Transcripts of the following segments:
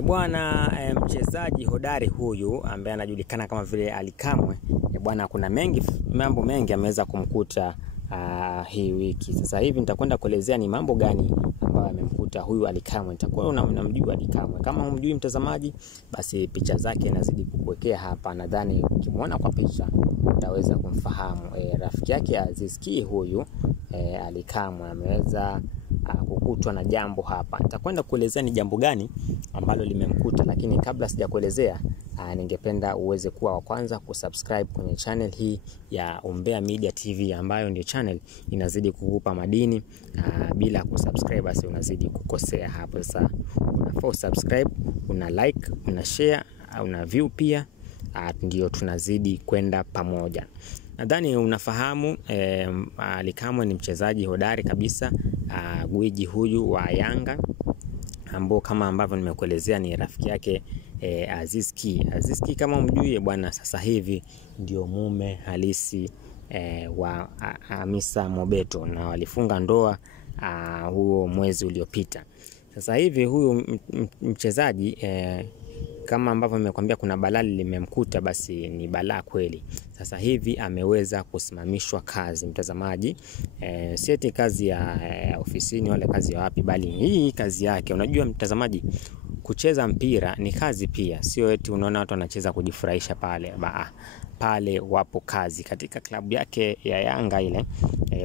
Bwana mchezaji hodari huyu ambaye anajulikana kama vile Ally Kamwe. Bwana kuna mambo mengi ameweza kumkuta hii wiki. Sasa hivi nitakwenda kuelezea ni mambo gani ambayo yamemkuta huyu Ally Kamwe. Nitakuwa unamjua Ally Kamwe. Kama humjui mtazamaji, basi picha zake nazidi kukuwekea hapa. Nadhani ukimwona kwa picha utaweza kumfahamu. Rafiki yake Aziz Ki huyu Ally Kamwe ameweza kukutwa na jambo hapa. Nitakwenda kuelezea ni jambo gani ambalo limemkuta, lakini kabla sijakuelezea ningependa uweze kuwa wa kwanza kusubscribe kwenye channel hii ya Umbea Media TV, ambayo ndio channel inazidi kukupa madini. Bila kusubscribe basi unazidi kukosea hapo. Sasa unafaa subscribe, una like, una share, una view pia, ndio tunazidi kwenda pamoja. Nadhani unafahamu Ally Kamwe ni mchezaji hodari kabisa, gwiji huyu wa Yanga, ambao kama ambavyo nimekuelezea ni rafiki yake Aziz Ki. Aziz Ki kama umjui bwana, sasa hivi ndio mume halisi wa Hamisa Mobeto, na walifunga ndoa huo mwezi uliopita. Sasa hivi huyu mchezaji kama ambavyo nimekwambia kuna balaa limemkuta, basi ni balaa kweli. Sasa hivi ameweza kusimamishwa kazi mtazamaji. Si eti kazi ya ofisini wala kazi ya wapi, bali hii kazi yake. Unajua mtazamaji, kucheza mpira ni kazi pia, sio eti unaona watu wanacheza kujifurahisha pale. Pale wapo kazi katika klabu yake ya Yanga ile.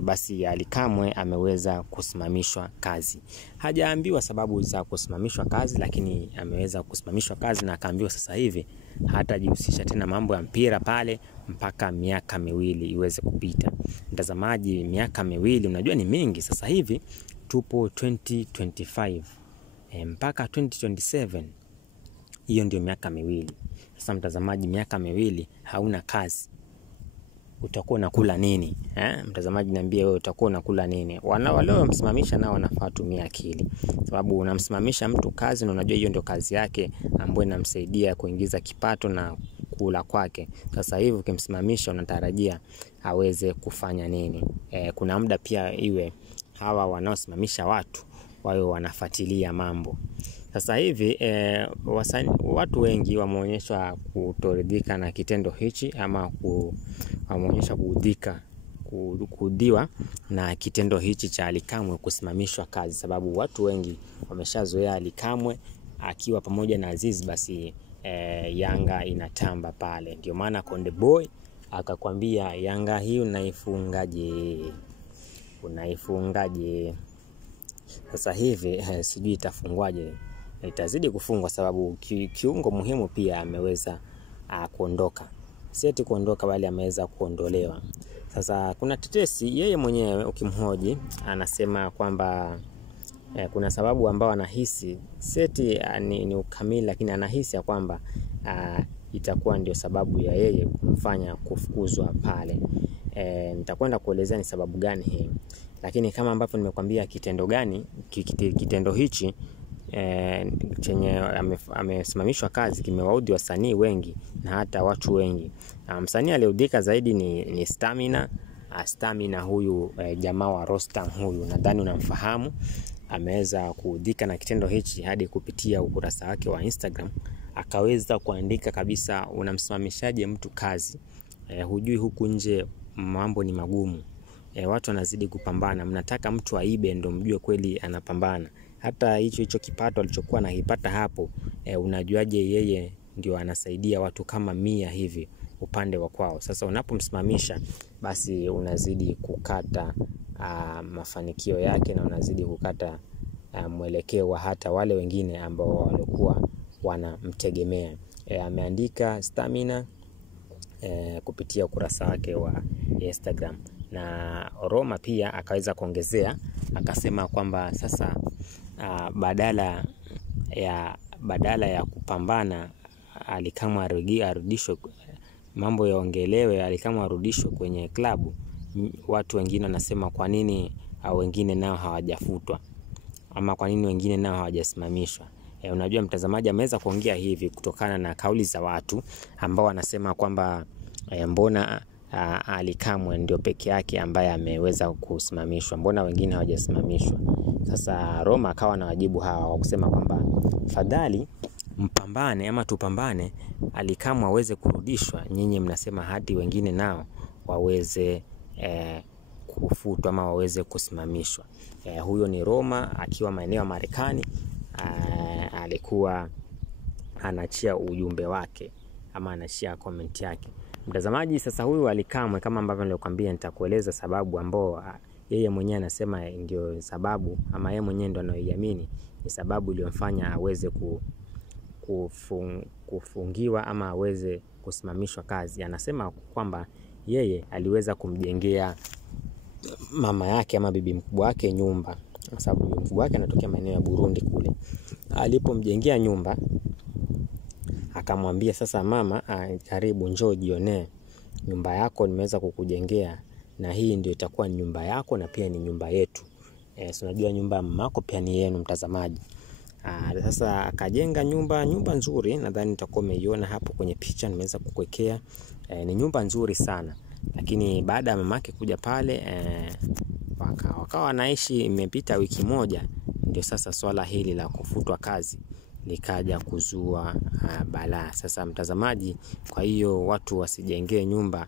Basi Ally Kamwe ameweza kusimamishwa kazi. Hajaambiwa sababu za kusimamishwa kazi, lakini ameweza kusimamishwa kazi na akaambiwa sasa hivi hatajihusisha tena mambo ya mpira pale mpaka miaka miwili iweze kupita. Mtazamaji, miaka miwili unajua ni mingi. Sasa hivi tupo 2025 mpaka 2027, hiyo ndio miaka miwili. Sasa mtazamaji, miaka miwili hauna kazi, utakuwa unakula nini? Mtazamaji niambie wewe, utakuwa unakula nini? Wale msimamisha nao wanafaa tumia akili, sababu unamsimamisha mtu kazi na unajua hiyo ndio kazi yake ambayo inamsaidia kuingiza kipato na kula kwake. Sasa hivi ukimsimamisha unatarajia aweze kufanya nini? Kuna muda pia iwe hawa wanaosimamisha watu wao wanafuatilia mambo. Sasa hivi watu wengi wameonyesha kutoridhika na kitendo hichi, ama wameonyesha kuudhiwa na kitendo hichi cha Ally Kamwe kusimamishwa kazi, sababu watu wengi wameshazoea Ally Kamwe akiwa pamoja na Aziz, basi Yanga inatamba pale. Ndio maana Konde Boy akakwambia Yanga hii unaifungaje? Sasa hivi sijui itafungwaje. Itazidi kufungwa sababu kiungo muhimu pia ameweza kuondoka. Si eti kuondoka, bali ameweza kuondolewa. Sasa kuna tetesi, yeye mwenyewe ukimhoji anasema kwamba kuna sababu ambao anahisi, si eti ni ukamili, lakini anahisi ya kwamba itakuwa ndio sababu ya yeye kumfanya kufukuzwa pale. Nitakwenda kuelezea ni sababu gani hii, lakini kama ambavyo nimekwambia kitendo hichi chenye amesimamishwa kazi kimewaudhi wasanii wengi na hata watu wengi. Msanii aliyeudhika zaidi ni Stamina huyu jamaa wa Rostam huyu, nadhani unamfahamu. Ameweza kuudhika na kitendo hichi hadi kupitia ukurasa wake wa Instagram akaweza kuandika kabisa, unamsimamishaje mtu kazi? Hujui huku nje mambo ni magumu. Watu wanazidi kupambana, mnataka mtu aibe ndo mjue kweli anapambana. Hata hicho kipato alichokuwa anakipata hapo, unajuaje yeye ndio anasaidia watu kama 100 hivi upande wa kwao? Sasa unapomsimamisha basi unazidi kukata mafanikio yake, na unazidi kukata mwelekeo wa hata wale wengine ambao walikuwa wanamtegemea. Ameandika Stamina kupitia ukurasa wake wa Instagram, na Roma pia akaweza kuongezea akasema kwamba sasa badala ya kupambana Ally Kamwe arudishwe, mambo yaongelewe, Ally Kamwe arudishwe kwenye klabu. Watu wengine wanasema kwa nini wengine nao hawajafutwa, ama kwa nini wengine nao hawajasimamishwa? Unajua mtazamaji, ameweza kuongea hivi kutokana na kauli za watu ambao wanasema kwamba mbona Ally Kamwe ndio peke yake ambaye ameweza kusimamishwa, mbona wengine hawajasimamishwa? Sasa Roma akawa na wajibu hawa wa kusema kwamba fadhali mpambane ama tupambane Ally Kamwe aweze kurudishwa, nyinyi mnasema hadi wengine nao waweze kufutwa ama waweze kusimamishwa. Huyo ni Roma akiwa maeneo ya Marekani, alikuwa anachia ujumbe wake ama anachia comment yake. Mtazamaji, sasa huyu Ally Kamwe kama ambavyo nilikwambia, nitakueleza sababu ambao yeye mwenyewe anasema ndio sababu, ama yeye mwenyewe ndo anaoiamini ni sababu iliyomfanya aweze kufungiwa ama aweze kusimamishwa kazi. Anasema kwamba yeye aliweza kumjengea mama yake ama bibi mkubwa wake nyumba, kwa sababu bibi mkubwa wake anatokea maeneo ya Burundi kule. Alipomjengea nyumba akamwambia, sasa mama, karibu njoo jione nyumba yako nimeweza kukujengea, na hii ndio itakuwa nyumba yako na pia ni nyumba yetu. Unajua nyumba ya mamako pia ni yenu, mtazamaji. Sasa akajenga nyumba nzuri, nadhani nitakuwa umeiona hapo kwenye picha nimeweza kukuwekea. Ni nyumba nzuri sana, lakini baada ya mamake kuja pale wakawa wanaishi, imepita wiki moja, ndio sasa swala hili la kufutwa kazi likaja kuzua balaa. Sasa mtazamaji, kwa hiyo watu wasijengee nyumba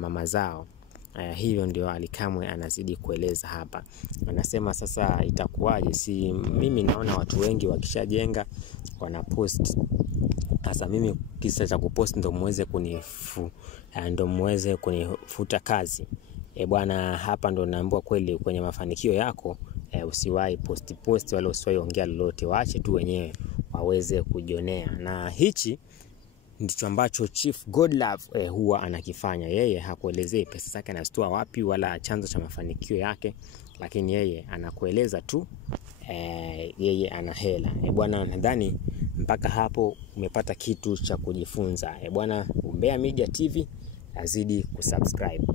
mama zao. Hiyo ndio Ally Kamwe anazidi kueleza hapa. Anasema sasa itakuwaje? Si mimi naona watu wengi wakishajenga wanapost. Sasa mimi kisa cha kupost ndo muweze kunifuta kazi. Bwana, hapa ndo naambiwa kweli kwenye mafanikio yako usiwahi post wala usiwahi ongea lolote, waache tu wenyewe waweze kujionea. Na hichi ndicho ambacho Chief Godlove huwa anakifanya. Yeye hakuelezei pesa zake anazitoa wapi wala chanzo cha mafanikio yake, lakini yeye anakueleza tu yeye ana hela. Bwana, nadhani mpaka hapo umepata kitu cha kujifunza. Bwana, Umbea Media TV azidi kusubscribe.